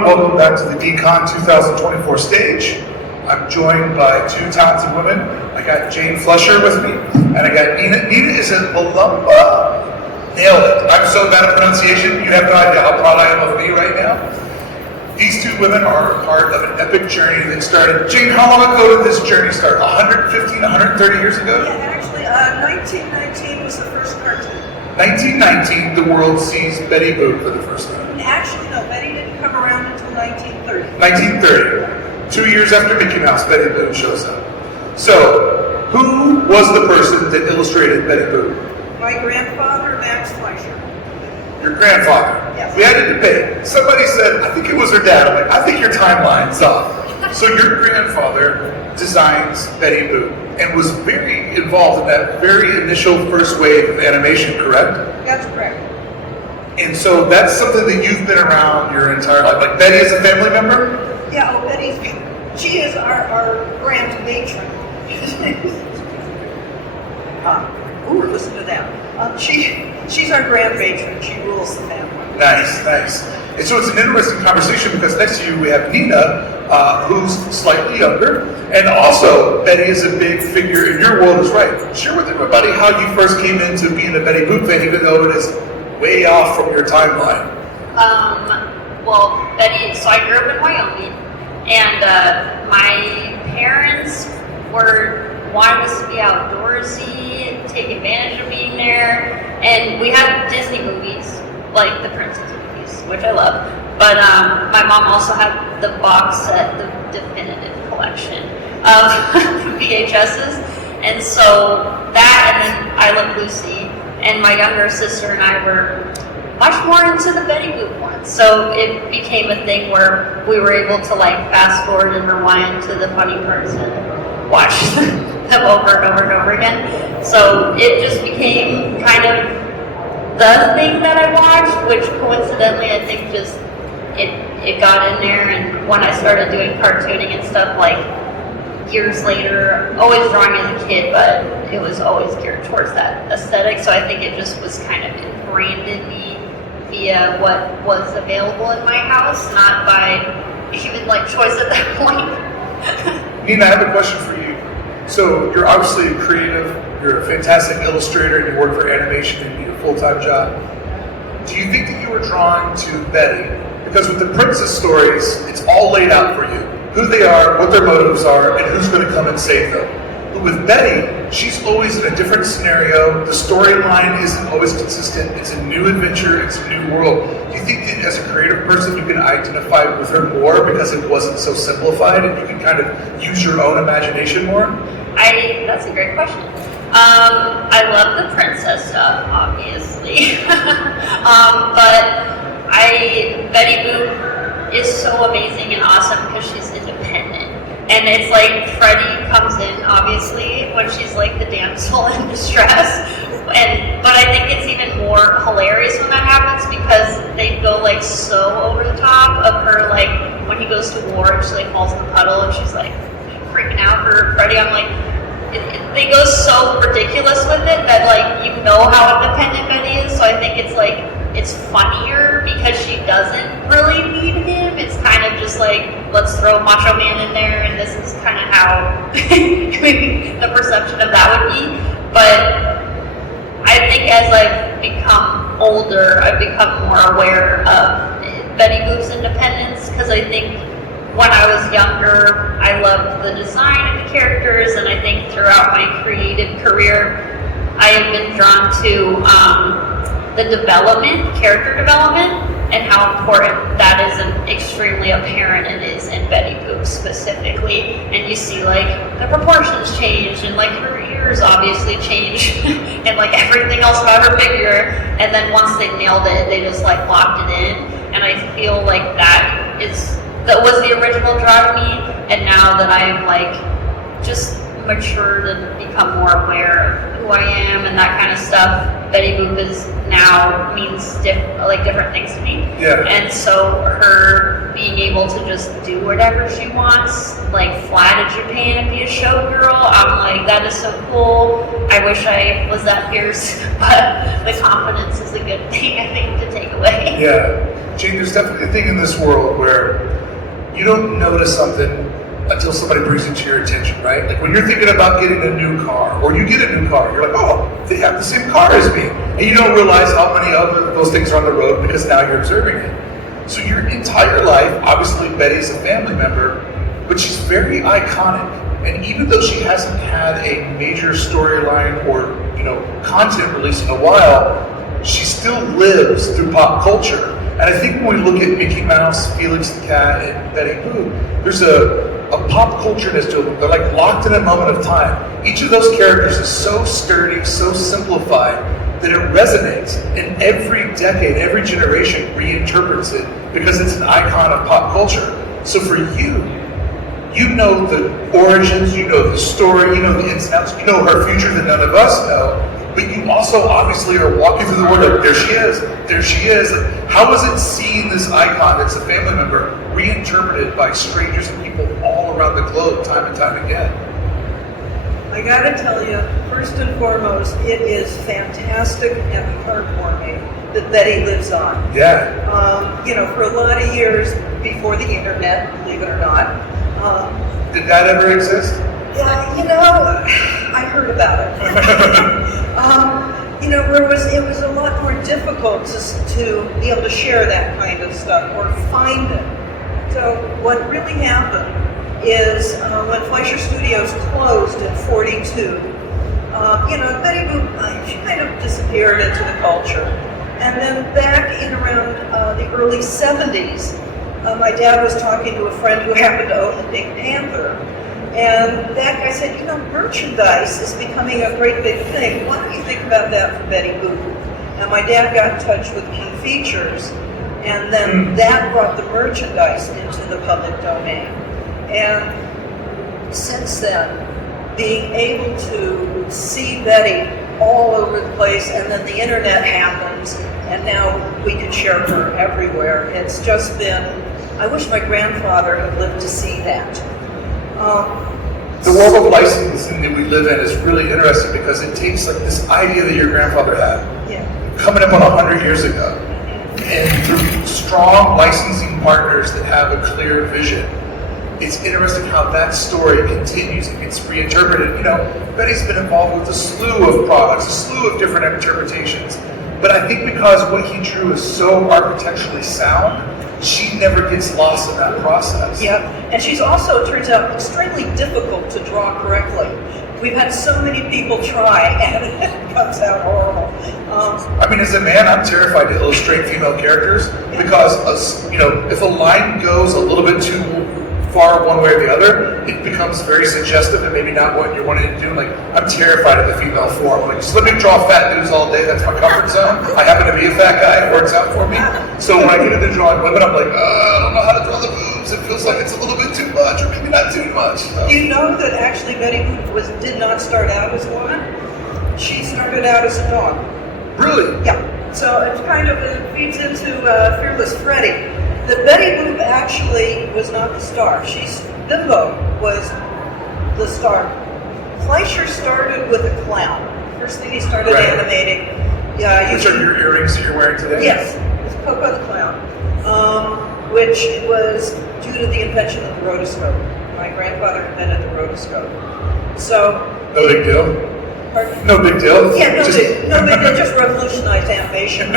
Welcome back to the DCon 2024 stage. I'm joined by two talented women. I got Jane Fleischer with me, and I got Nina. Nina is in Palomba. Nailed it. I'm so bad at pronunciation, you have no idea how proud I am of me right now. These two women are part of an epic journey that started. Jane, how long ago did this journey start? 115, 130 years ago? Yeah, actually, 1919 was the first cartoon. 1919, the world sees Betty Boop for the first time. Actually, no, Betty didn't come around until 1930. 1930. 2 years after Mickey Mouse, Betty Boop shows up. So, who was the person that illustrated Betty Boop? My grandfather, Max Fleischer. Your grandfather. Yes. We had a debate. Somebody said, I think it was her dad. I'm like, I think your timeline's off. So your grandfather designs Betty Boop and was very involved in that very initial first wave of animation, correct? That's correct. And so that's something that you've been around your entire life. Like Betty is a family member? Yeah, oh, Betty's, she is our grand matron. Ooh, listen to that. She's our grand matron. She rules the family. Nice, nice. And so it's an interesting conversation because next to you we have Nina, who's slightly younger, and also Betty is a big figure in your world as right. Share with everybody how you first came into being a Betty Boop fan, even though it is way off from your timeline. Well, Betty, so I grew up in Wyoming, and my parents wanted us to be outdoorsy, take advantage of being there, and we had Disney movies, like the princess movies, which I love, but my mom also had the box set, the definitive collection of VHSs, and so that, and then I Love Lucy, and my younger sister and I were much more into the Betty Boop ones. So it became a thing where we were able to like fast forward and rewind to the funny parts and watch them over and over and over again. So it just became kind of the thing that I watched, which coincidentally I think just it got in there. And when I started doing cartooning and stuff, like years later, always drawing as a kid, but it was always geared towards that aesthetic. So I think it just was kind of ingrained in me via what was available in my house, not by even like choice at that point. Nina, I have a question for you. So you're obviously a creative, you're a fantastic illustrator, and you work for animation and you need a full-time job. Do you think that you were drawn to Betty? Because with the princess stories, it's all laid out for you. Who they are, what their motives are, and who's going to come and save them. But with Betty, she's always in a different scenario. The storyline isn't always consistent. It's a new adventure. It's a new world. Do you think that as a creative person, you can identify with her more because it wasn't so simplified and you can kind of use your own imagination more? That's a great question. I love the princess stuff, obviously. But Betty Boop is so amazing and awesome because she's independent. And it's like Freddie comes in, obviously, when she's like the damsel in distress. But I think it's even more hilarious when that happens because they go like so over the top of her, like when he goes to war and she like falls in the puddle and she's like freaking out for Freddie. I'm like, they go so ridiculous with it that like you know how independent Betty is. So I think it's like, it's funnier because she doesn't really need him. It's kind of just like, let's throw Macho Man in there, and this is kind of how maybe the perception of that would be. But I think as I've become older, I've become more aware of Betty Boop's independence because I think when I was younger, I loved the design of the characters, and I think throughout my creative career, I have been drawn to the character development, and how important that is and extremely apparent it is in Betty Boop specifically. And you see like the proportions change and like her ears obviously change and like everything else about her figure. And then once they nailed it, they just like locked it in. And I feel like that was the original draw to me. And now that I'm like just matured and become more aware of who I am and that kind of stuff, Betty Boop means different things to me. Yeah. And so her being able to just do whatever she wants, like fly to Japan and be a showgirl, I'm like, that is so cool. I wish I was that fierce, but the confidence is a good thing, I think, to take away. Yeah. Jane, there's definitely a thing in this world where you don't notice something until somebody brings it to your attention, right? Like when you're thinking about getting a new car, or you get a new car, you're like, oh, they have the same car as me. And you don't realize how many other those things are on the road because now you're observing it. So your entire life, obviously Betty's a family member, but she's very iconic. And even though she hasn't had a major storyline or, content release in a while, she still lives through pop culture. And I think when we look at Mickey Mouse, Felix the Cat, and Betty Boop, there's a pop cultureness to them. They're like locked in a moment of time. Each of those characters is so sturdy, so simplified, that it resonates. And every decade, every generation reinterprets it because it's an icon of pop culture. So for you, you know the origins, you know the story, you know the ins and outs, you know her future that none of us know. But you also obviously are walking through the world like, there she is, there she is. Like, how is it seeing this icon that's a family member reinterpreted by strangers and people all around the globe time and time again? I gotta tell you, first and foremost, it is fantastic and heartwarming that Betty lives on. Yeah. For a lot of years before the internet, believe it or not. Did that ever exist? I heard about it. Where it was a lot more difficult to be able to share that kind of stuff or find it. So what really happened is when Fleischer Studios closed in '42, Betty Boop, she kind of disappeared into the culture. And then back in around the early '70s, my dad was talking to a friend who happened to own the Pink Panther. And that guy said, merchandise is becoming a great big thing. Why don't you think about that for Betty Boop? And my dad got in touch with Key Features, and then that brought the merchandise into the public domain. And since then, being able to see Betty all over the place, and then the internet happens, and now we can share her everywhere. It's just been, I wish my grandfather had lived to see that. The world of licensing that we live in is really interesting because it takes like this idea that your grandfather had, coming up on 100 years ago, and through strong licensing partners that have a clear vision, it's interesting how that story continues and gets reinterpreted. Betty's been involved with a slew of products, a slew of different interpretations, but I think because what he drew is so architecturally sound, she never gets lost in that process. Yeah, and she's also, turns out, extremely difficult to draw correctly. We've had so many people try, and it comes out horrible. As a man, I'm terrified to illustrate female characters because, if a line goes a little bit too far one way or the other, it becomes very suggestive and maybe not what you're wanting to do. Like, I'm terrified of the female form. Like, just let me draw fat dudes all day. That's my comfort zone. I happen to be a fat guy. It works out for me. So when I get into drawing women, I'm like, I don't know how to draw the boobs. It feels like it's a little bit too much or maybe not too much. So. Do you know that actually Betty Boop did not start out as a woman? She started out as a dog. Really? Yeah. So it feeds into Fearless Freddy. That Betty Boop actually was not the star. Bimbo was the star. Fleischer started with a clown. First thing he started animating. Which are your earrings that you're wearing today? Yes, it was Coco the Clown, which was due to the invention of the rotoscope. My grandfather invented the rotoscope. So. No big deal? Pardon? No big deal? Yeah, no big deal. They just revolutionized animation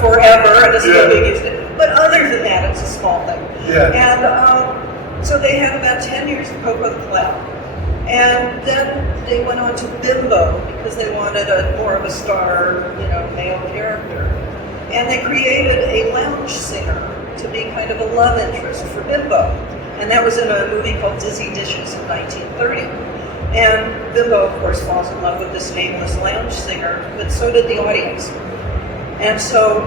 forever, and it's still being used. But other than that, it's a small thing. Yeah. And so they had about 10 years of Coco the Clown. And then they went on to Bimbo because they wanted more of a star, male character. And they created a lounge singer to be kind of a love interest for Bimbo. And that was in a movie called Dizzy Dishes in 1930. And Bimbo, of course, falls in love with this nameless lounge singer, but so did the audience. And so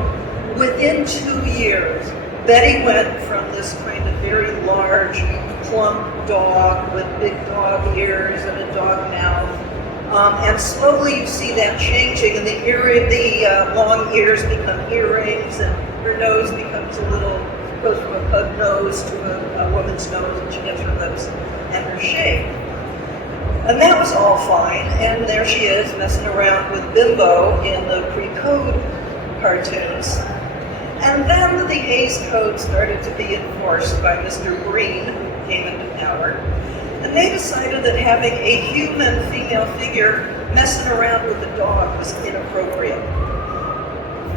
within 2 years, Betty went from this kind of very large, plump dog with big dog ears and a dog mouth. And slowly you see that changing, and the long ears become earrings, and her nose becomes goes from a pug nose to a woman's nose, and she gets her lips and her shape. And that was all fine, and there she is messing around with Bimbo in the pre-code cartoons. And then the A's Code started to be enforced by Mr. Green, who came into power. And they decided that having a human female figure messing around with a dog was inappropriate.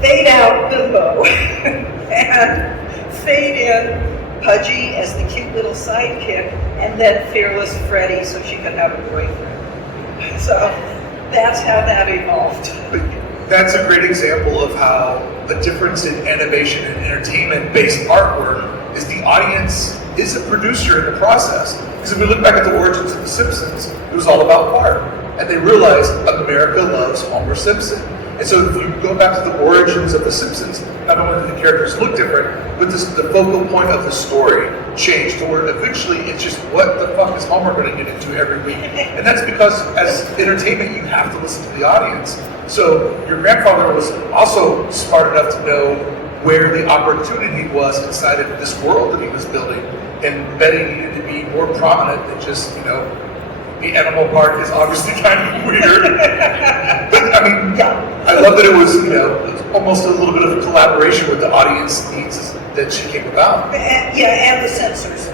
Fade out Bimbo and fade in Pudgy as the cute little sidekick, and then Fearless Freddy so she could have a boyfriend. So that's how that evolved. That's a great example of how a difference in animation and entertainment-based artwork is the audience is a producer in the process. Because if we look back at the origins of The Simpsons, it was all about Bart. And they realized America loves Homer Simpson. And so if you go back to the origins of The Simpsons, not only did the characters look different, but the focal point of the story changed to where eventually it's just, what the fuck is Homer going to get into every week? And that's because as entertainment, you have to listen to the audience. So your grandfather was also smart enough to know where the opportunity was inside of this world that he was building. And Betty needed to be more prominent than just, the animal part is obviously kind of weird. But I mean, yeah, I love that it was, almost a little bit of a collaboration with the audience needs that she came about. And the censors.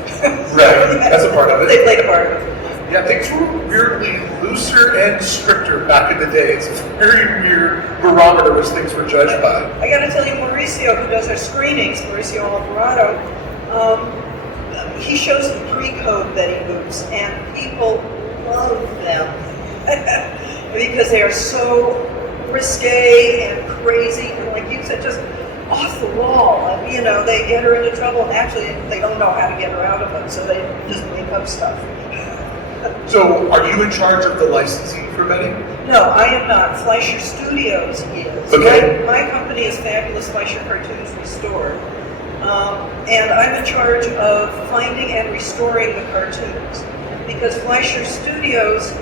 Right, that's a part of it. They played a part of it. Yeah, things were weirdly looser and stricter back in the day. It's a very weird barometer which things were judged by. I got to tell you, Mauricio, who does our screenings, Mauricio Alvarado, he shows the pre-code Betty Boops, and people love them because they are so risque and crazy, and like you said, just off the wall. And, they get her into trouble, and actually they don't know how to get her out of it, so they just make up stuff. So, are you in charge of the licensing for Betty? No, I am not. Fleischer Studios is. Okay. My company is Fabulous Fleischer Cartoons Restored. And I'm in charge of finding and restoring the cartoons. Because Fleischer Studios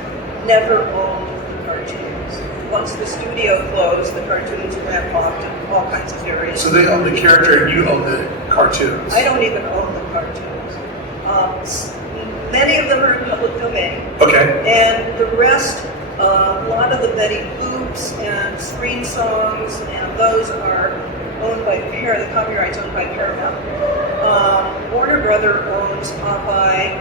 never owned the cartoons. Once the studio closed, the cartoons went off to all kinds of areas. So they own the character and you own the cartoons? I don't even own the cartoons. Many of them are in public domain. Okay. And the rest, a lot of the Betty Boops and screen songs, and those are owned by the copyrights owned by Paramount. Warner Brother owns Popeye,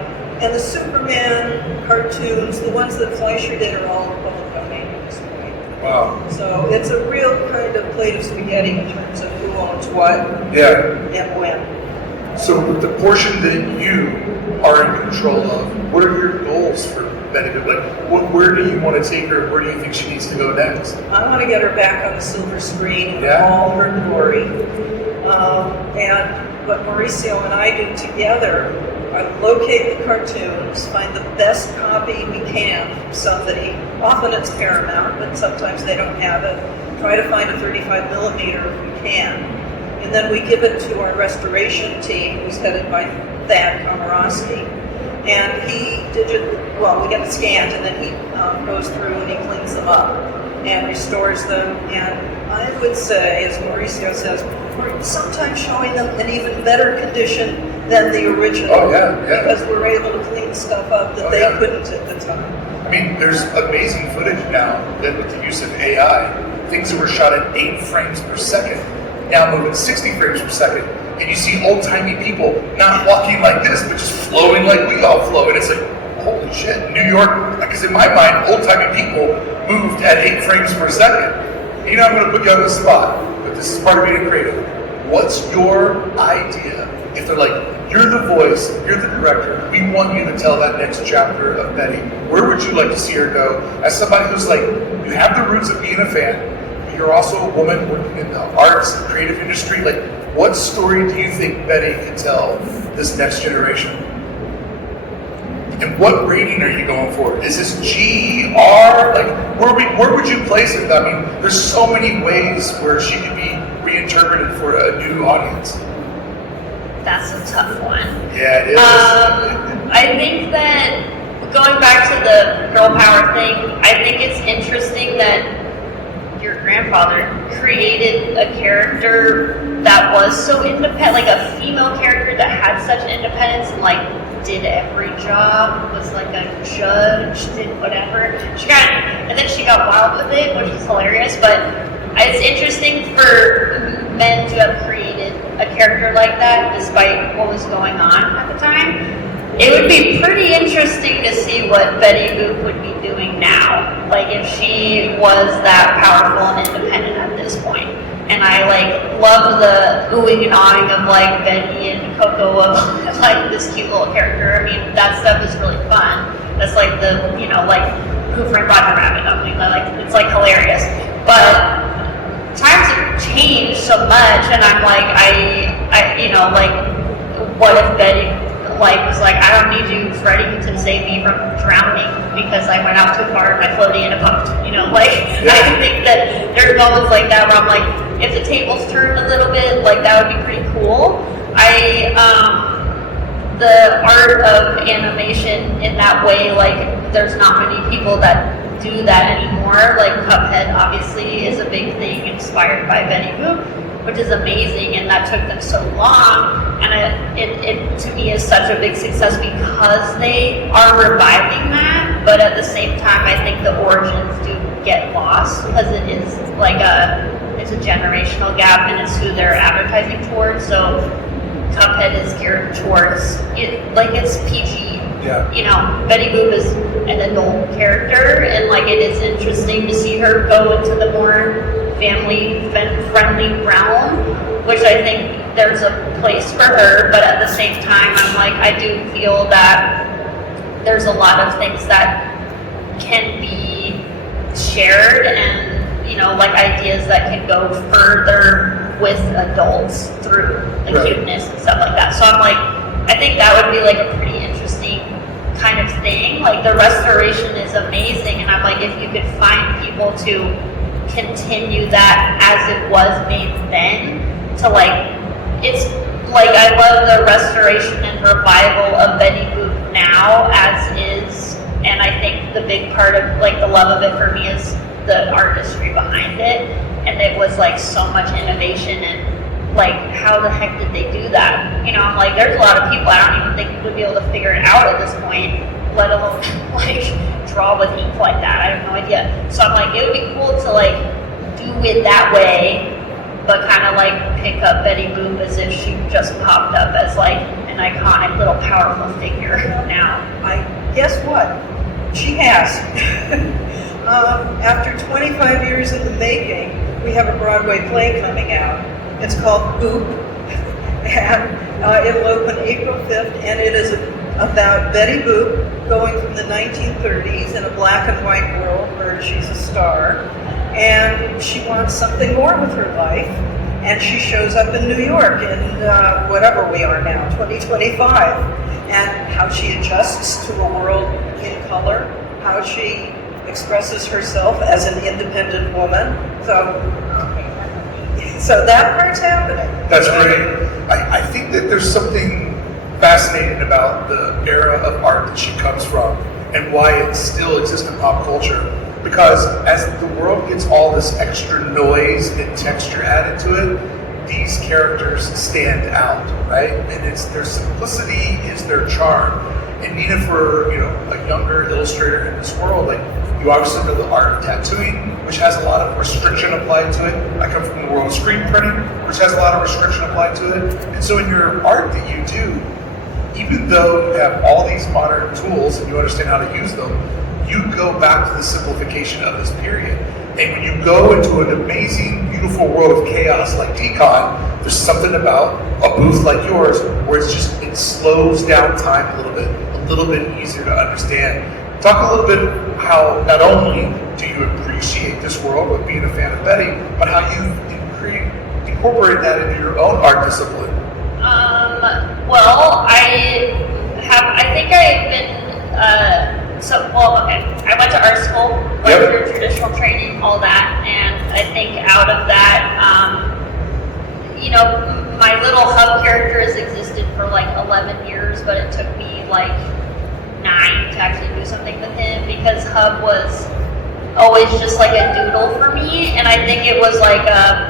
and the Superman cartoons, the ones that Fleischer did, are all in public domain at this point. Wow. So it's a real kind of plate of spaghetti in terms of who owns what and when. So with the portion that you are in control of, what are your goals for Betty? Like, where do you want to take her? Where do you think she needs to go next? I want to get her back on the silver screen in all her glory. And what Mauricio and I do together are locate the cartoons, find the best copy we can from somebody. Often it's Paramount, but sometimes they don't have it. Try to find a 35 millimeter if we can. And then we give it to our restoration team, who's headed by Thad Komorowski. And he we get it scanned, and then he goes through and he cleans them up and restores them. And I would say, as Mauricio says, we're sometimes showing them in even better condition than the original. Oh, yeah. Because we're able to clean stuff up that they couldn't at the time. I mean, there's amazing footage now that with the use of AI, things that were shot at 8 frames per second now move at 60 frames per second. And you see old-timey people not walking like this, but just flowing like we all flow. And it's like, holy shit, New York, because in my mind, old-timey people moved at 8 frames per second. I'm going to put you on the spot, but this is part of being creative. What's your idea? If they're like, you're the voice, you're the director, we want you to tell that next chapter of Betty, where would you like to see her go? As somebody who's like, you have the roots of being a fan, but you're also a woman working in the arts and creative industry, like, what story do you think Betty can tell this next generation? And what rating are you going for? Is this G, R? Like, where would you place it? I mean, there's so many ways where she could be reinterpreted for a new audience. That's a tough one. Yeah, it is. I think that going back to the girl power thing, I think it's interesting that your grandfather created a character that was so independent, like a female character that had such independence and like did every job, was like a judge, did whatever. And then she got wild with it, which is hilarious. But it's interesting for men to have created a character like that despite what was going on at the time. It would be pretty interesting to see what Betty Boop would be doing now, like if she was that powerful and independent at this point. And I like love the oohing and awing of like Betty and Coco of like this cute little character. I mean, that stuff is really fun. That's like the, you know, like Who Framed Roger Rabbit. I mean, like it's like hilarious. But times have changed so much, and I'm like, I you know, like, what if Betty like was like, I don't need you, Freddie, to save me from drowning because I went out too far and my floaty and it popped. You know, like I think that there's moments like that where I'm like, if the tables turn a little bit, like that would be pretty cool. The art of animation in that way, like there's not many people that do that anymore. Like Cuphead obviously is a big thing inspired by Betty Boop, which is amazing, and that took them so long, and it to me is such a big success because they are reviving that, but at the same time I think the origins do get lost because it is like it's a generational gap and it's who they're advertising towards. So Cuphead is geared towards it, like it's PG. Yeah. You know, Betty Boop is an adult character, and like it is interesting to see her go into the more family-friendly realm, which I think there's a place for her. But at the same time, I'm like, I do feel that there's a lot of things that can be shared, and you know, like ideas that can go further with adults through the Right. cuteness and stuff like that. So I'm like, I think that would be like a pretty interesting kind of thing. Like the restoration is amazing, and I'm like, if you could find people to continue that as it was made then, to like, it's like I love the restoration and revival of Betty Boop now as is, and I think the big part of like the love of it for me is the artistry behind it, and it was like so much innovation, and like how the heck did they do that? You know, I'm like, there's a lot of people I don't even think would be able to figure it out at this point, let alone like draw with ink like that. I have no idea. So I'm like, it would be cool to like do it that way, but kind of like pick up Betty Boop as if she just popped up as like an iconic little powerful figure now. I guess what? She has. After 25 years in the making, we have a Broadway play coming out. It's called Boop, and it will open April 5th, and it is about Betty Boop going from the 1930s in a black and white world where she's a star, and she wants something more with her life, and she shows up in New York in whatever we are now, 2025, and how she adjusts to a world in color, how she expresses herself as an independent woman. So that part's happening. That's great. I think that there's something fascinating about the era of art that she comes from and why it still exists in pop culture. Because as the world gets all this extra noise and texture added to it, these characters stand out, right? And it's their simplicity is their charm. And Nina, for a younger illustrator in this world, like you obviously know the art of tattooing, which has a lot of restriction applied to it. I come from the world of screen printing, which has a lot of restriction applied to it. And so in your art that you do, even though you have all these modern tools and you understand how to use them, you go back to the simplification of this period. And when you go into an amazing, beautiful world of chaos like DCon, there's something about a booth like yours where it slows down time a little bit easier to understand. Talk a little bit how not only do you appreciate this world with being a fan of Betty, but how you incorporate that into your own art discipline. Well, I think I've been, I went to art school, went through traditional training, all that, and I think out of that, my little Hub character has existed for like 11 years, but it took me like 9 to actually do something with him because Hub was always just like a doodle for me, and I think it was like a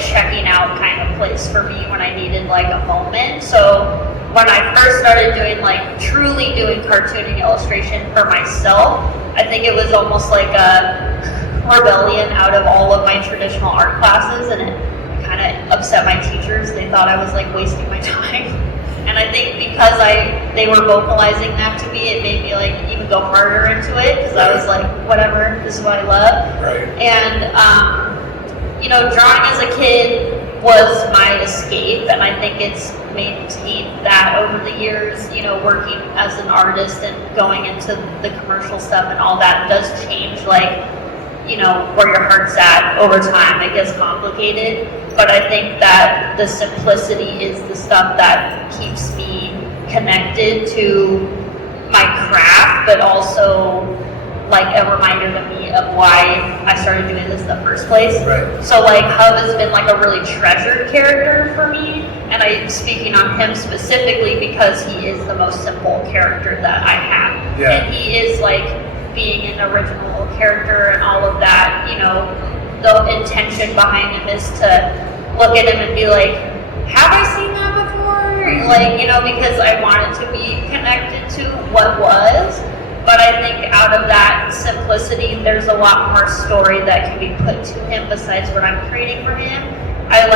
checking out kind of place for me when I needed like a moment. So when I first started doing truly doing cartooning illustration for myself, I think it was almost like a rebellion out of all of my traditional art classes, and it kind of upset my teachers. They thought I was like wasting my time. And I think because they were vocalizing that to me, it made me like even go harder into it, because I was like, whatever, this is what I love. Right. And drawing as a kid was my escape, and I think it's maintained that over the years. Working as an artist and going into the commercial stuff and all that does change, like, where your heart's at over time. It gets complicated, but I think that the simplicity is the stuff that keeps me connected to my craft, but also like a reminder to me of why I started doing this in the first place. Right. So like Hub has been like a really treasured character for me, and I'm speaking on him specifically because he is the most simple character that I have. Yeah. And he is like being an original character and all of that, the intention behind him is to look at him and be like, have I seen that before? Like, because I wanted to be connected to what was. But I think out of that simplicity, there's a lot more story that can be put to him besides what I'm creating for him. I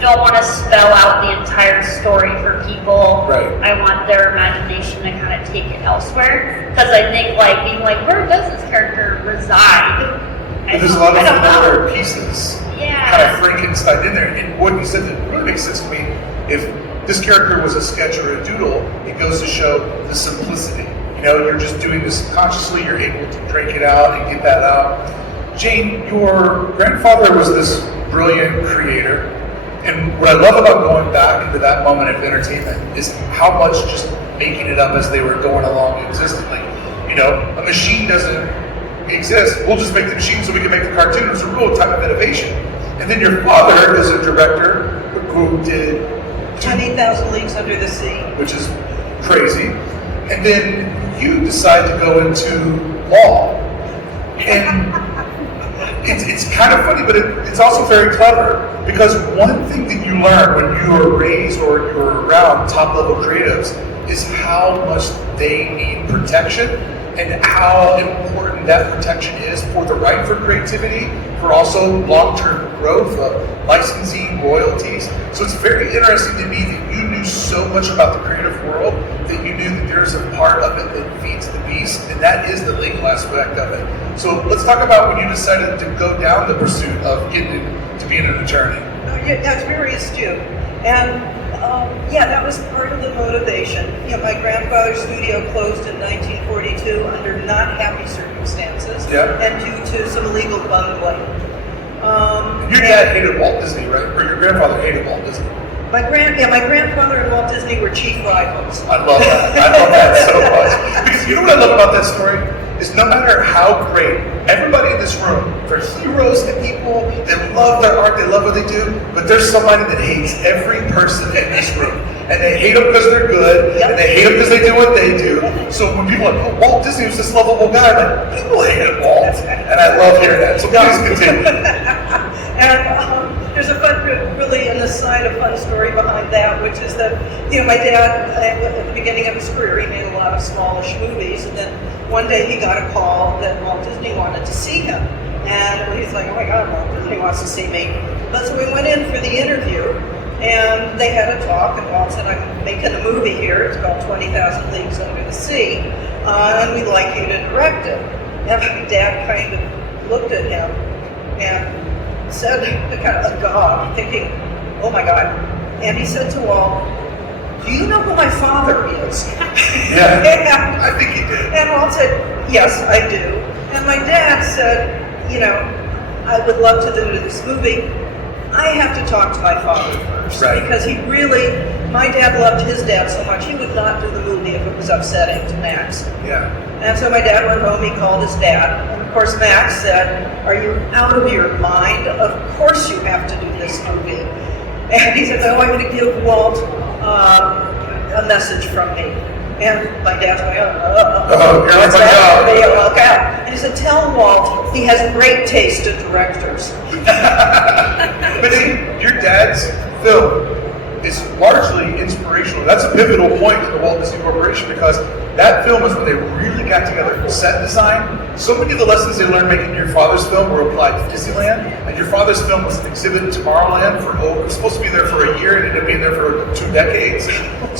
don't want to spell out the entire story for people. Right. I want their imagination to kind of take it elsewhere. Because I think being like, where does this character reside? There's a lot of familiar pieces, Yeah. kind of Frankenstein in there. And what you said that really makes sense to me. If this character was a sketch or a doodle, it goes to show the simplicity. You're just doing this consciously. You're able to crank it out and get that out. Jane, your grandfather was this brilliant creator. And what I love about going back into that moment of entertainment is how much just making it up as they were going along existed. Like, a machine doesn't exist. We'll just make the machine so we can make the cartoon. It's a real type of innovation. And then your father is a director who did 20,000 Leagues Under the Sea. Which is crazy. And then you decide to go into law. And it's kind of funny, but it's also very clever, because one thing that you learn when you are raised or you're around top-level creatives is how much they need protection and how important that protection is for the right for creativity, for also long-term growth of licensing, royalties. So it's very interesting to me that you knew so much about the creative world that you knew that there's a part of it that feeds the beast, and that is the legal aspect of it. So let's talk about when you decided to go down the pursuit of getting to being an attorney. Yeah, that's very astute. And that was part of the motivation. My grandfather's studio closed in 1942 under not happy circumstances, and due to some legal bungling. Your dad hated Walt Disney, right? Or your grandfather hated Walt Disney? My grandfather and Walt Disney were chief rivals. I love that. I love that so much. Because you know what I love about that story? Is no matter how great, everybody in this room, they're heroes and people, they love their art, they love what they do, but there's somebody that hates every person in this room. And they hate them because they're good, and they hate them because they do what they do. So when people are like, Walt Disney was this lovable guy, I'm like, people hated Walt. And I love hearing that. So please continue. And there's a really an aside, a fun story behind that, which is that, my dad, at the beginning of his career, he made a lot of smallish movies, and then one day he got a call that Walt Disney wanted to see him. And he's like, oh my God, Walt Disney wants to see me. But so we went in for the interview, and they had a talk, and Walt said, I'm making a movie here. It's called 20,000 Leagues Under the Sea, and we'd like you to direct it. And my dad kind of looked at him and said, kind of agog, thinking, oh my God. And he said to Walt, do you know who my father is? Yeah, I think he did. And Walt said, yes, I do. And my dad said, I would love to do this movie. I have to talk to my father first. Right. Because my dad loved his dad so much, he would not do the movie if it was upsetting to Max. Yeah. And so my dad went home, he called his dad, and of course Max said, are you out of your mind? Of course you have to do this movie. And he said, I want you to give Walt a message from me. And my dad's going, what's that? Look out. And he said, tell Walt he has great taste in directors. But see, your dad's film is largely inspirational. That's a pivotal point in the Walt Disney Corporation because that film is when they really got together for set design. So many of the lessons they learned making your father's film were applied to Disneyland, and your father's film was an exhibit in Tomorrowland it was supposed to be there for a year and ended up being there for 2 decades.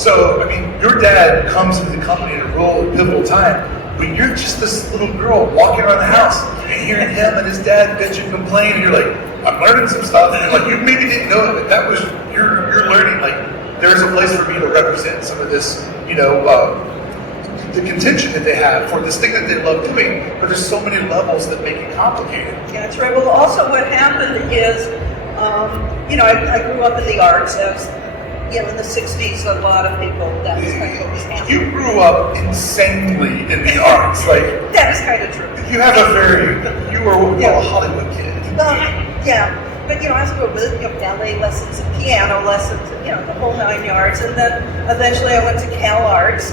So, I mean, your dad comes into the company at a real pivotal time, but you're just this little girl walking around the house and hearing him and his dad bitch and complain, and you're like, I'm learning some stuff, and like you maybe didn't know it, but that was you're learning. Like there's a place for me to represent some of this, the contention that they have for this thing that they love doing, but there's so many levels that make it complicated. Yeah, that's right. Well, also what happened is, I grew up in the arts as. In the 60s, a lot of people, that was kind of what was happening. You grew up insanely in the arts. Like that is kind of true. You have you were what we call a Hollywood kid. Yeah, but I was going with ballet lessons and piano lessons, and, the whole 9 yards. And then eventually I went to Cal Arts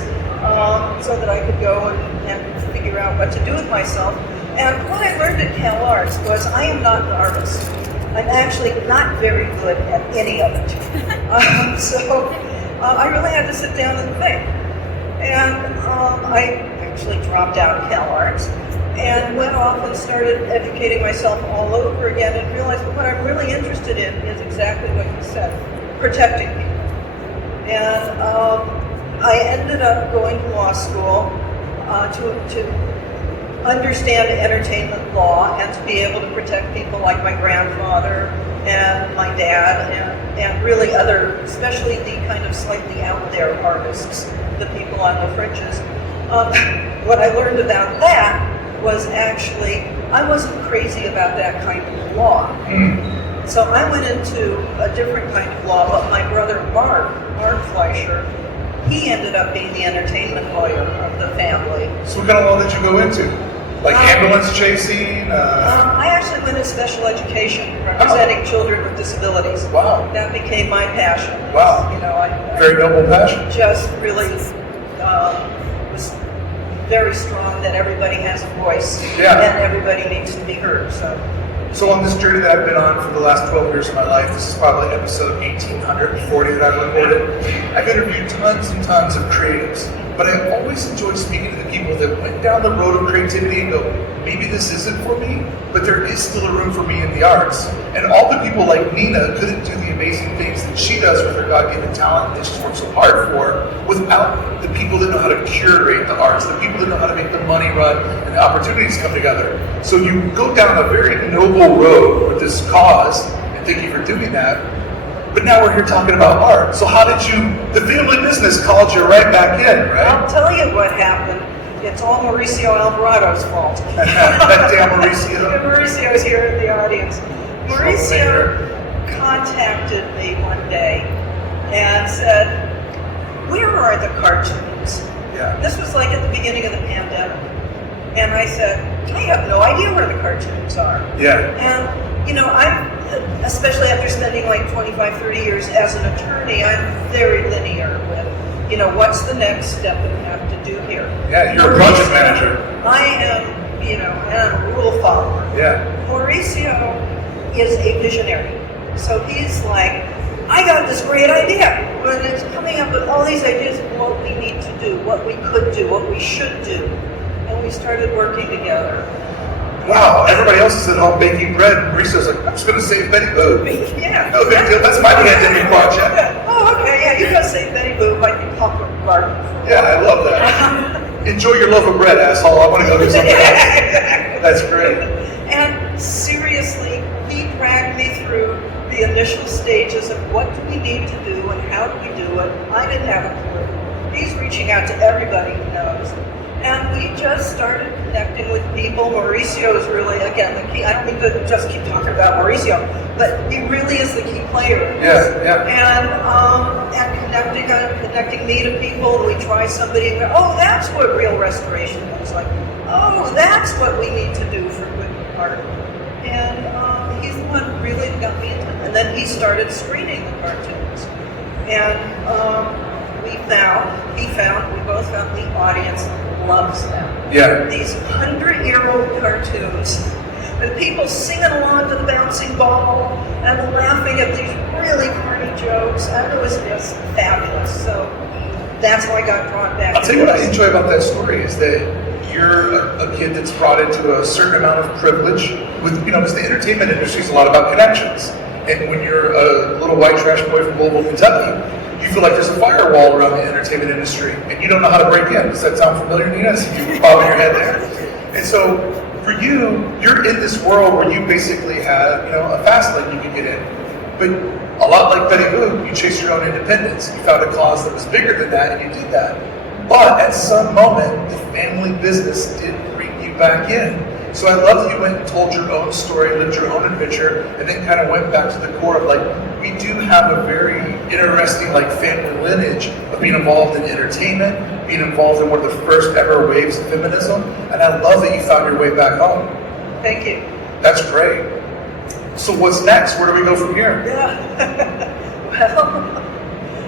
so that I could go and figure out what to do with myself. And what I learned at Cal Arts was I am not an artist. I'm actually not very good at any of it. So I really had to sit down and think. And I actually dropped out of Cal Arts and went off and started educating myself all over again and realized what I'm really interested in is exactly what you said, protecting people. And I ended up going to law school to understand entertainment law and to be able to protect people like my grandfather and my dad and really other, especially the kind of slightly out there artists, the people on the fringes. What I learned about that was actually, I wasn't crazy about that kind of law. So I went into a different kind of law, but my brother Mark Fleischer, he ended up being the entertainment lawyer of the family. So what kind of law did you go into? Like ambulance chasing? I actually went into special education, representing children with disabilities. Wow. That became my passion. Wow. Very noble passion. Just really was very strong that everybody has a voice and everybody needs to be heard. So on this journey that I've been on for the last 12 years of my life, this is probably episode 1840 that I've recorded. I've interviewed tons and tons of creatives, but I always enjoy speaking to the people that went down the road of creativity and go, maybe this isn't for me, but there is still a room for me in the arts. And all the people like Nina couldn't do the amazing things that she does with her God-given talent that she's worked so hard for without the people that know how to curate the arts, the people that know how to make the money run and the opportunities come together. So you go down a very noble road with this cause, and thank you for doing that. But now we're here talking about art. So how did the family business called you right back in, right? I'll tell you what happened. It's all Mauricio Alvarado's fault. That damn Mauricio. Mauricio's here in the audience. Mauricio contacted me one day and said, where are the cartoons? Yeah. This was like at the beginning of the pandemic. And I said, I have no idea where the cartoons are. Yeah. And, especially after spending like 25, 30 years as an attorney, I'm very linear with, what's the next step that we have to do here. Yeah, you're a project manager. I am, I'm a rule follower. Yeah. Mauricio is a visionary. So he's like, I got this great idea. When it's coming up with all these ideas of what we need to do, what we could do, what we should do. And we started working together. Wow, everybody else is at home baking bread. Mauricio's like, I'm just going to save Betty Boop. Yeah. No big deal. That's my pandemic project. Oh, okay. Yeah, you go save Betty Boop. I can pop a garden. Yeah, I love that. Enjoy your loaf of bread, asshole. I want to go do something else. That's great. And seriously, he dragged me through the initial stages of what do we need to do and how do we do it. I didn't have a clue. He's reaching out to everybody he knows. And we just started connecting with people. Mauricio is really, again, the key. I don't mean to just keep talking about Mauricio, but he really is the key player. Yeah. And connecting me to people. And we try somebody and go, oh, that's what real restoration looks like. Oh, that's what we need to do for good art. And he's the one who really got me into it. And then he started screening the cartoons. And we both found the audience loves them. Yeah. These 100-year-old cartoons with people singing along to the bouncing ball and laughing at these really corny jokes. And it was just fabulous. So that's how I got drawn back. I'll tell you what I enjoy about that story is that you're a kid that's brought into a certain amount of privilege with, because the entertainment industry is a lot about connections. And when you're a little white trash boy from Louisville, Kentucky, you feel like there's a firewall around the entertainment industry and you don't know how to break in. Does that sound familiar, Nina? So you bobbing your head there. And so for you, you're in this world where you basically have, a fast lane you can get in. But a lot like Betty Boop, you chased your own independence. You found a cause that was bigger than that and you did that. But at some moment, the family business did bring you back in. So I love that you went and told your own story, lived your own adventure, and then kind of went back to the core of we do have a very interesting family lineage of being involved in entertainment, being involved in one of the first ever waves of feminism, and I love that you found your way back home. Thank you. That's great. So what's next? Where do we go from here? Yeah.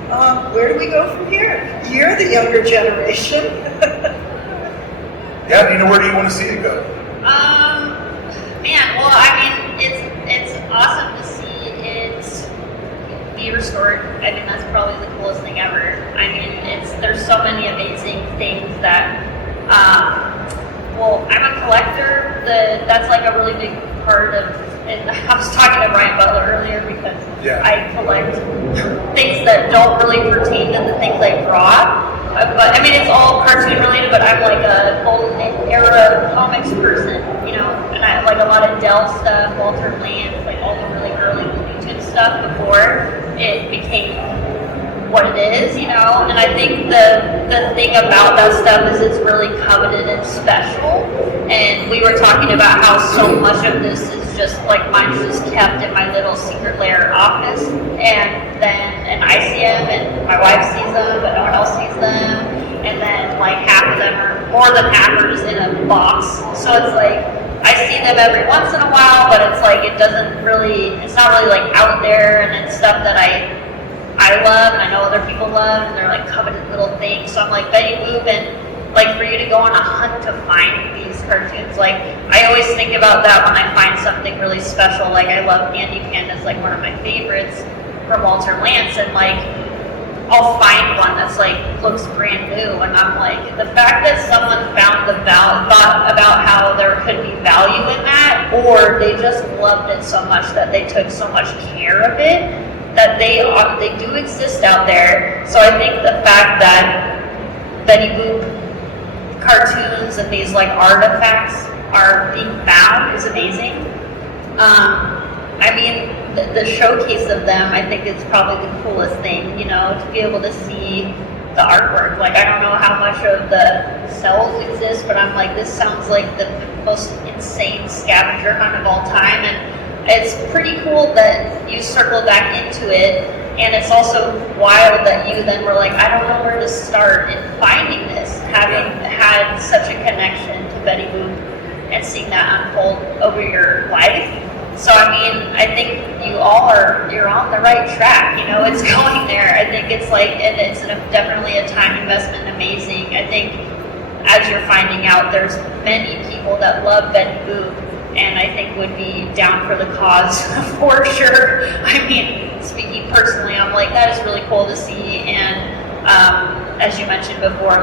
Well, where do we go from here? You're the younger generation. Yeah, Nina, where do you want to see it go? Man, well, I mean, it's awesome to see it be restored. I think that's probably the coolest thing ever. I mean, there's so many amazing things that, well, I'm a collector. That's a really big part of, and I was talking to Brian Butler earlier because I collect things that don't really pertain to the things I draw. But I mean, it's all cartoon related, but I'm a golden era comics person, and I like a lot of Dell stuff, Walter Lantz, all the really early Looney Tunes stuff before it became what it is, And I think the thing about that stuff is it's really coveted and special. And we were talking about how so much of this is just mine's just kept in my little secret lair office, and I see them, and my wife sees them, but no one else sees them, and then half of them are, more than half are just in a box. So it's I see them every once in a while, but it's it doesn't really, it's not really out there, and it's stuff that I love and I know other people love, and they're coveted little things. So I'm Betty Boop, and for you to go on a hunt to find these cartoons, I always think about that when I find something really special. I love Andy Panda's one of my favorites from Walter Lantz, and I'll find one that's looks brand new, and I'm the fact that someone found thought about how there could be value in that, or they just loved it so much that they took so much care of it, that they do exist out there. So I think the fact that Betty Boop cartoons and these artifacts are being found is amazing. I mean, the showcase of them, I think, is probably the coolest thing, to be able to see the artwork. I don't know how much of the cells exist, but I'm this sounds like the most insane scavenger hunt of all time, and it's pretty cool that you circle back into it. And it's also wild that you then were I don't know where to start in finding this, having had such a connection to Betty Boop and seeing that unfold over your life. So I mean, I think you're on the right track, it's going there. I think it's and it's definitely a time investment, amazing. I think as you're finding out, there's many people that love Betty Boop, and I think would be down for the cause for sure. I mean, speaking personally, I'm that is really cool to see, and as you mentioned before,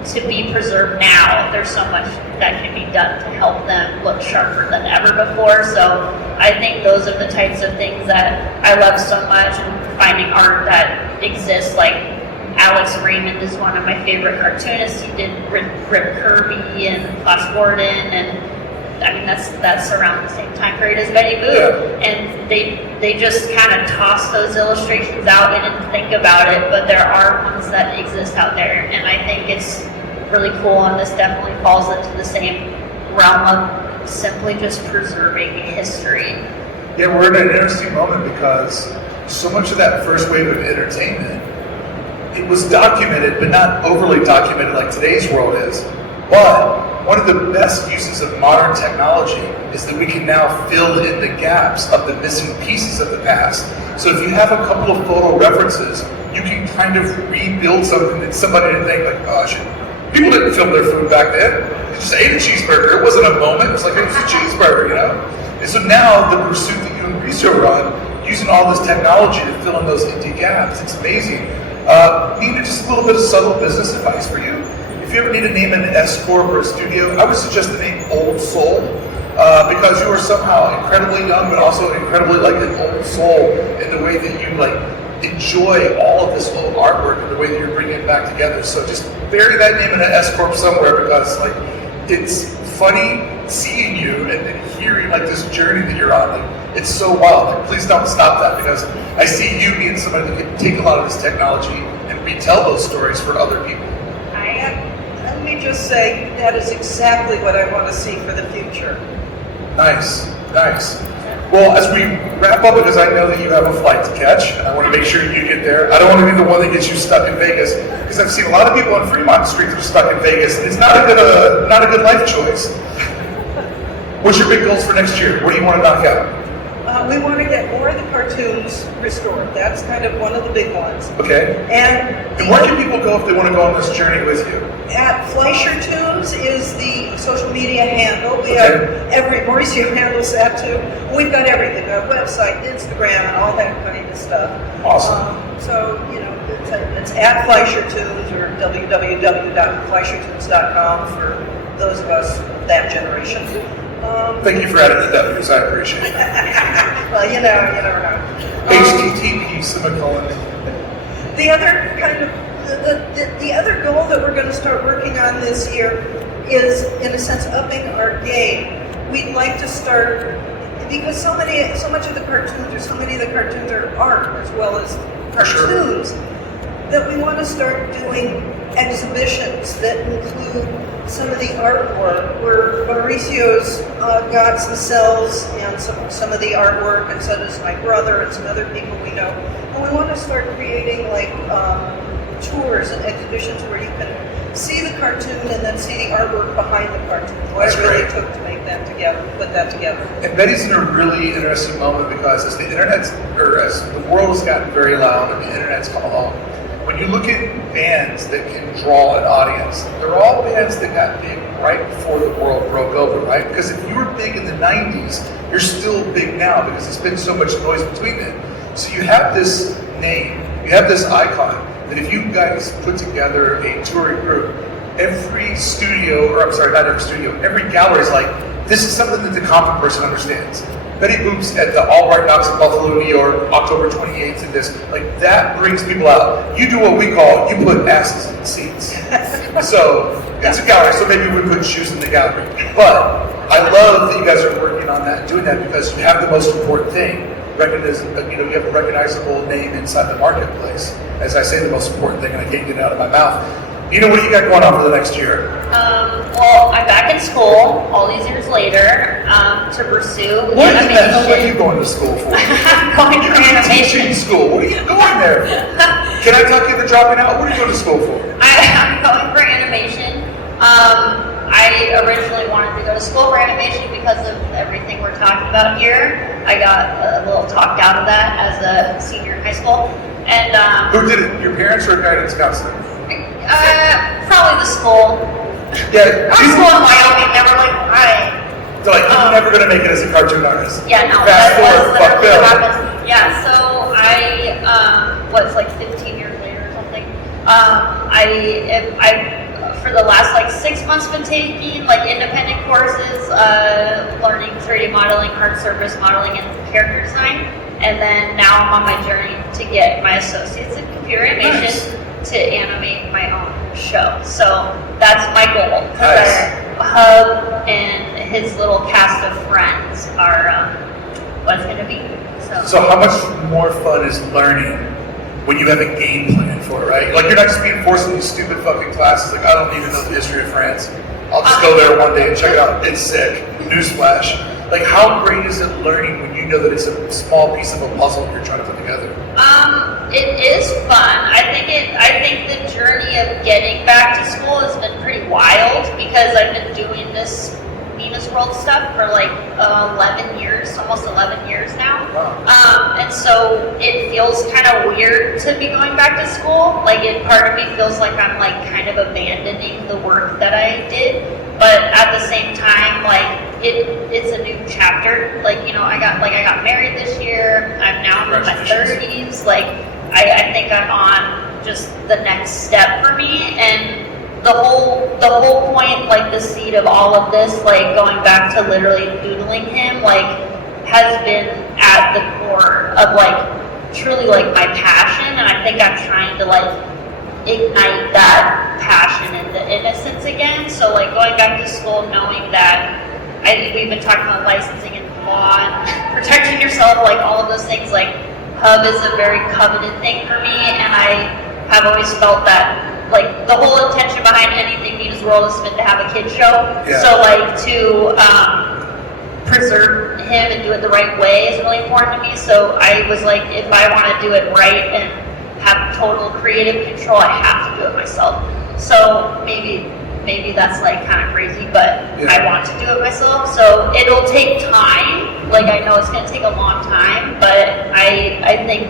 to be preserved now, there's so much that can be done to help them look sharper than ever before. So I think those are the types of things that I love so much, and finding art that exists. Alex Raymond is one of my favorite cartoonists. He did Rip Kirby and Flash Gordon, and I mean that's around the same time period as Betty Boop. And they just kind of toss those illustrations out. They didn't think about it, but there are ones that exist out there, and I think it's really cool. And this definitely falls into the same realm of simply just preserving history. Yeah, we're in an interesting moment because so much of that first wave of entertainment, it was documented, but not overly documented like today's world is. But one of the best uses of modern technology is that we can now fill in the gaps of the missing pieces of the past. So if you have a couple of photo references, you can kind of rebuild something that somebody didn't think, gosh, People didn't film their food back then. They just ate a cheeseburger. It wasn't a moment. It was like, it was a cheeseburger, you know? And so now the pursuit that you and Riso are on, using all this technology to fill in those empty gaps, it's amazing. Nina, just a little bit of subtle business advice for you. If you ever need to name an S Corp or a studio, I would suggest the name Old Soul, because you are somehow incredibly young, but also incredibly like an old soul in the way that you like enjoy all of this old artwork and the way that you're bringing it back together. So just bury that name in an S Corp somewhere, because like it's funny seeing you and then hearing like this journey that you're on. Like it's so wild. Like please don't stop that, because I see you being somebody that can take a lot of this technology and retell those stories for other people. Let me just say that is exactly what I want to see for the future. Nice, nice. Well, as we wrap up, because I know that you have a flight to catch, and I want to make sure you get there. I don't want to be the one that gets you stuck in Vegas, because I've seen a lot of people on Fremont Street that are stuck in Vegas, and it's not a good life choice. What's your big goals for next year? What do you want to knock out? We want to get more of the cartoons restored. That's kind of one of the big ones. Okay. And where can people go if they want to go on this journey with you? At Fleischer Tunes is the social media handle. We have Mauricio handles that too. We've got everything, our website, Instagram, and all that kind of stuff. Awesome. So, you know, it's at Fleischer Tunes or www.fleischertunes.com for those of us of that generation. Thank you for adding the W's, I appreciate it. Well, you never know. HTTP semicolon. The other kind of the other goal that we're going to start working on this year is, in a sense, upping our game. We'd like to start, because so much of the cartoons, or so many of the cartoons are art as well as cartoons, that we want to start doing exhibitions that include some of the artwork, where Mauricio's got some cells and some of the artwork, and so does my brother and some other people we know. And we want to start creating like tours and exhibitions where you can see the cartoon and then see the artwork behind the cartoon. What it really took to make that together, put that together. And Betty's in a really interesting moment, because as the world has gotten very loud and the internet's come along, when you look at bands that can draw an audience, they're all bands that got big right before the world broke over, right? Because if you were big in the 90s, you're still big now, because there's been so much noise between them. So you have this name, you have this icon, that if you guys put together a touring group, every gallery is like, this is something that the common person understands. Betty Boop's at the All Right Knocks in Buffalo, New York, October 28th, and this, like, that brings people out. You do what we call, you put asses in seats. So, it's a gallery, so maybe we put shoes in the gallery. But, I love that you guys are working on that, doing that, because you have the most important thing. You have a recognizable name inside the marketplace. As I say, the most important thing, and I can't get it out of my mouth. What do you got going on for the next year? Well, I'm back in school all these years later to pursue what animation. the hell are you going to school for? I'm going for animation. Teaching school. What are you going there for? Can I talk you into dropping out? What are you going to school for? I'm going for animation. I originally wanted to go to school for animation because of everything we're talking about here. I got a little talked out of that as a senior in high school. And who did it? Your parents or a guidance counselor? Probably the school. Yeah. Our school in Wyoming, they were like, alright. They're like, you're never going to make it as a cartoon artist. Yeah, no. Fast forward, fuck Bill. Yeah, so I, what's like 15 years later or something, I for the last like 6 months been taking like independent courses, learning 3D modeling, hard surface modeling, and character design. And then now I'm on my journey to get my associates in computer animation to animate my own show. So that's my goal. Hub and his little cast of friends are what it's going to be. So how much more fun is learning when you have a game plan for it, right? Like, you're not just being forced into these stupid fucking classes. Like, I don't even know the history of France. I'll just go there one day and check it out. It's sick. Newsflash. Like, how great is it learning when you know that it's a small piece of a puzzle you're trying to put together? It is fun. I think the journey of getting back to school has been pretty wild because I've been doing this Nina's World stuff for like 11 years, almost 11 years now. Wow. And so it feels kind of weird to be going back to school. Like part of me feels like I'm like kind of abandoning the work that I did. But at the same time, like it's a new chapter. Like, you know, I got married this year. I'm now in my 30s. Like I think I'm on just the next step for me. And the whole point, like the seed of all of this, like going back to literally doodling him, like has been at the core of like truly like my passion. And I think I'm trying to like ignite that passion and the innocence again. So like going back to school, knowing that we've been talking about licensing and law and protecting yourself, like all of those things. Like Hub is a very coveted thing for me, and I have always felt that like the whole intention behind anything Nina's World has been to have a kid show. Yeah. So like to preserve him and do it the right way is really important to me. So I was like, if I want to do it right and have total creative control, I have to do it myself. So maybe that's like kind of crazy, but yeah. I want to do it myself. So it'll take time. Like I know it's going to take a long time, but I think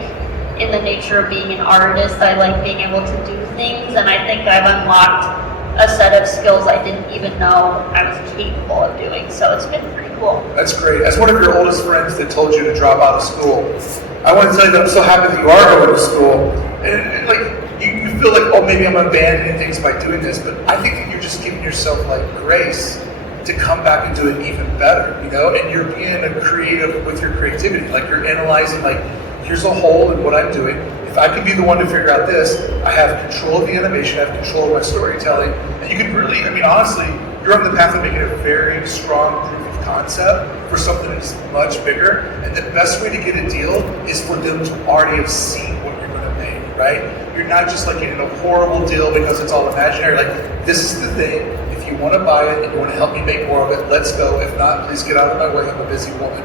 in the nature of being an artist, I like being able to do things, and I think I've unlocked a set of skills I didn't even know I was capable of doing. So it's been pretty cool. That's great. As one of your oldest friends that told you to drop out of school, I want to tell you that I'm so happy that you are going to school. And like you feel like, oh, maybe I'm abandoning things by doing this, but I think that you're just giving yourself like grace to come back and do it even better, you know? And you're being a creative with your creativity. Like you're analyzing, like, here's a hole in what I'm doing. If I can be the one to figure out this, I have control of the animation, I have control of my storytelling, and you can really, I mean, honestly, you're on the path of making a very strong proof of concept for something that's much bigger. And the best way to get a deal is for them to already have seen what you're going to make, right? You're not just like getting a horrible deal because it's all imaginary. Like, this is the thing. If you want to buy it and you want to help me make more of it, let's go. If not, please get out of my way. I'm a busy woman.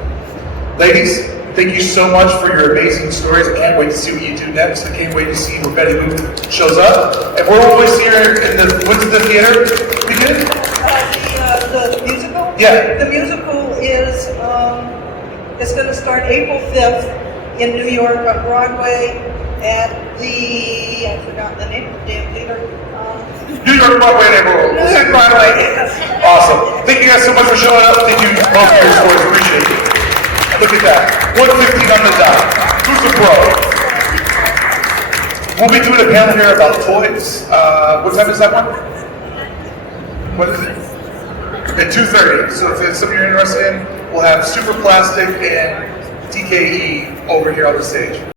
Ladies, thank you so much for your amazing stories. I can't wait to see what you do next. I can't wait to see where Betty Boop shows up. And we're always here in the, what's the theater begin? The musical? Yeah. The musical is going to start April 5th in New York on Broadway at the, I forgot the name of the damn theater. New York Broadway neighborhood. New York Broadway, yes. Awesome. Thank you guys so much for showing up. Thank you both for your stories. Appreciate it. Look at that. 1:15 on the dot. Who's a pro? We'll be doing a panel here about toys. What time is that one? What is it? At 2:30. So if it's something you're interested in, we'll have Super Plastic and DKE over here on the stage.